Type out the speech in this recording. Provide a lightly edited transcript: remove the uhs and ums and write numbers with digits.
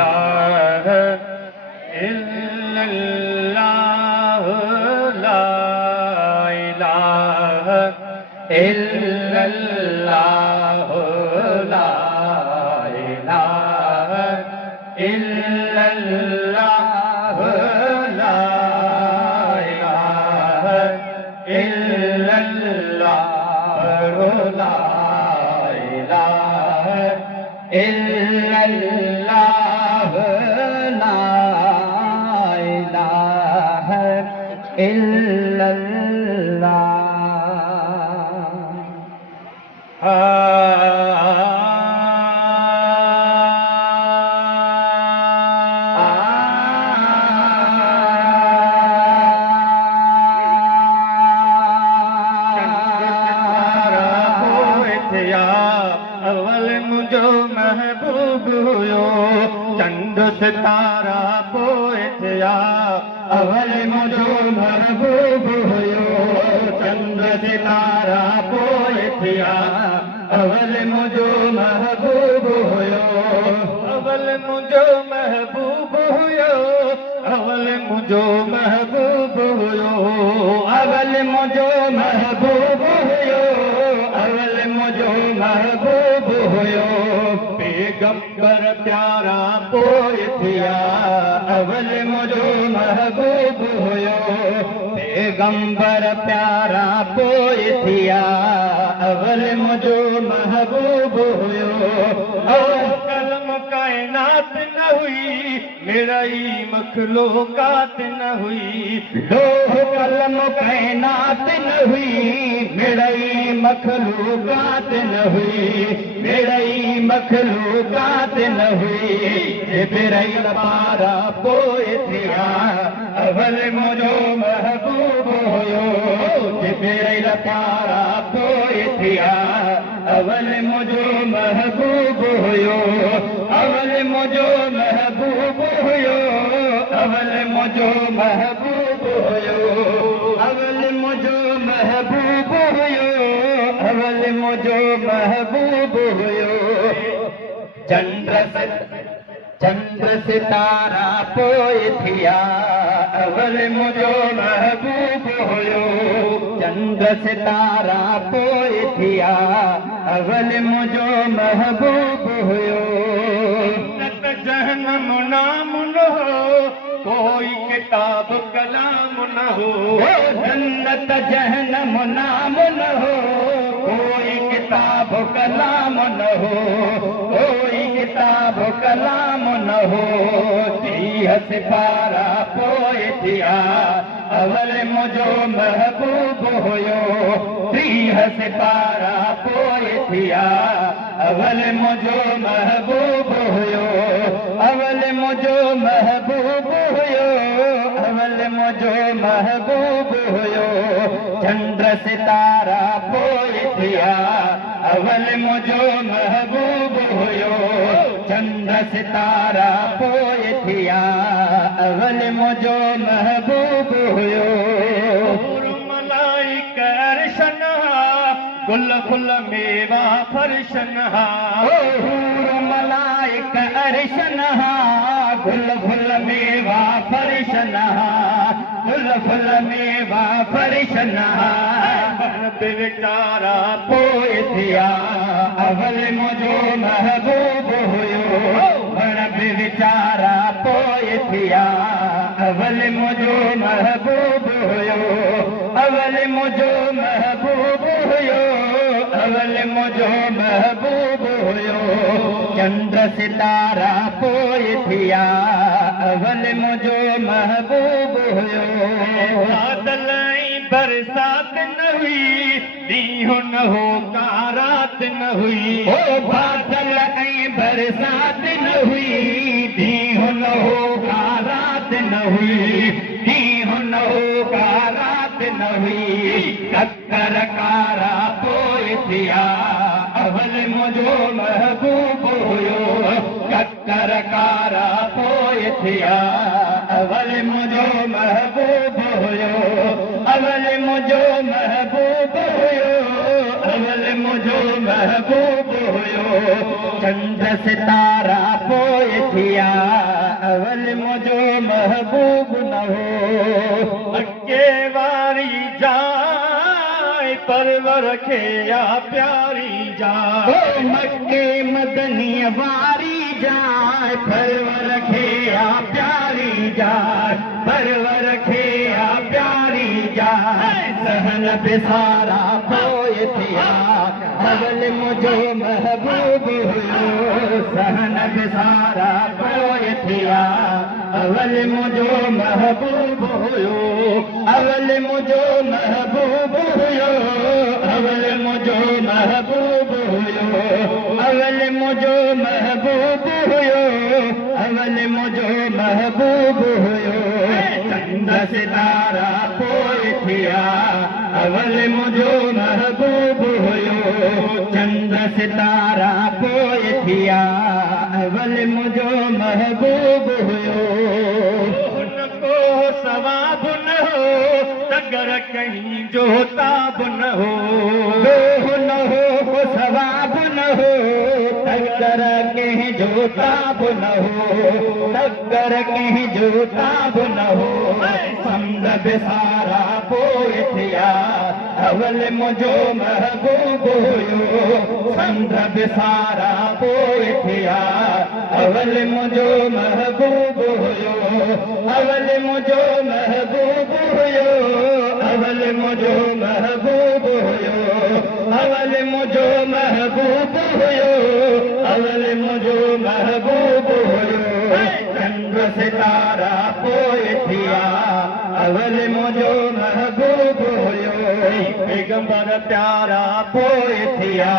इलाहा इल्लल्लाह ला इलाहा इल्लल्लाह ला इलाहा इल्लल्लाह ला इलाहा इल्लल्लाह ला इलाहा इल्लल्लाह ला इलाहा इल्लल्लाह अवल मुझो महबूब हुयो चंद सितारा पोइ थिया अवल मुझो महबूब हुयो चंद सितारा पोइ थिया अवल मुझो महबूब हुयो अवल मुझो महबूब हुयो अवल मुझो महबूब हुयो अवल मुझो महबूब हुयो अवल मुझो महबूब हुयो पैगंबर प्यारा पोइ थिया अवल मुझो महबूब हुयो पैगंबर प्यारा पोइ थिया अवल मुझो महबूब हुयो कलम कायनात न हुई मिड़ई मखलूकात न हुई लोह कलम कायनात न हुई मिड़ई मखलूकात न हुई मिड़ई मखलूकात न हुई जिब्राइल पारा पोइ थिया अवल मुझो महबूब हुयो जिब्राइल पारा पोइ थिया अवल मुझो महबूब हुयो अवल मुझो महबूब हुयो अवल मुझो महबूब हुयो अवल मुझो महबूब हुयो अवल मुझो महबूब हुयो चंद्र सितारा पोइ थिया अवल मुझो महबूब हुयो चंद्र सितारा पोइ थिया अवल मुझो महबूब हुयो जहनम नाम न हो कोई किताब कलाम न हो जन्नत जहनम नाम न हो कोई किताब कलाम न हो कोई किताब कलाम न हो 30 सिपारा पोइ थिया अवल मुझो महबूब हुयो 30 सिपारा पोइ थिया अवल मुझो महबूब हुयो अवल मुझो महबूब हुयो अवल मुझो महबूब हुयो चंद्र सितारा पोइ थिया अवल मुझो महबूब हुयो चंद्र सितारा पोइ थिया अवल मुझो महबूब हुयो मलाइका अर्शन गुल फुल मेवा फर्शन मलाइका अर्शन गुल फुल मेवा फर्शन गुल फुल मेवा फर्शन बेचारा पोइ थिया अवल मुझो महबूब हुयो बेचारा पोइ थिया अवल मुझो महबूब हुयो अवल मुझो महबूब हुयो अवल मुझो महबूब हुयो चंद्र सितारा पोइ थिया अवल मुझो महबूब हुयो बादल बरसात न हुई ॾींहुं न हो का रात न हुई बादल बरसात न हुई ॾींहुं न हो का रात न हुई ॾींहुं न हो का रात न हुई ककर कारा पोइ थिया अवल मुझो महबूब हुयो ककर कारा पोइ थिया अवल मुझो महबूब हुयो अवल मुझो महबूब हुयो अवल मुझो महबूब हुयो चंद्र सितारा पोइ थिया रखे या प्यारी जाए मक्के मदनी वारी जाए परवर रखे या प्यारी जाए परवर रखे या प्यारी जाए सहन बेसारा पोए थिया अवल मुझो महबूब हुयो सहन बेसारा पोए थिया अवल मुझो महबूब हुयो अवल मुझो महबूब हुयो अवल मुझो महबूब हुयो अवल मुझो महबूब हुयो अवल मुझो महबूब हुयो चंद सितारा पोए थिया अवल मुझो महबूब हुयो चंद सितारा पोए थिया अवल मुझो महबूब हुयो उनको सवाब न हो तगर कहीं जो ताब न हो न हो सवाब न हो तगर कहीं जो ताब न हो तगर कहीं जो ताब न हो समद बेसारा पोए थिया अवल मुझो महबूब हुयो समद बेसारा पोए थिया अवल मुझो महबूब हुयो अवल मुझो महबूब हुयो अवल मुझो महबूब हुयो अवल मुझो महबूब हुयो अवल मुझो महबूब हुयो चंद्र सितारा पोए थिया अवल मुझो महबूब हुयो पैगंबर प्यारा पोए थिया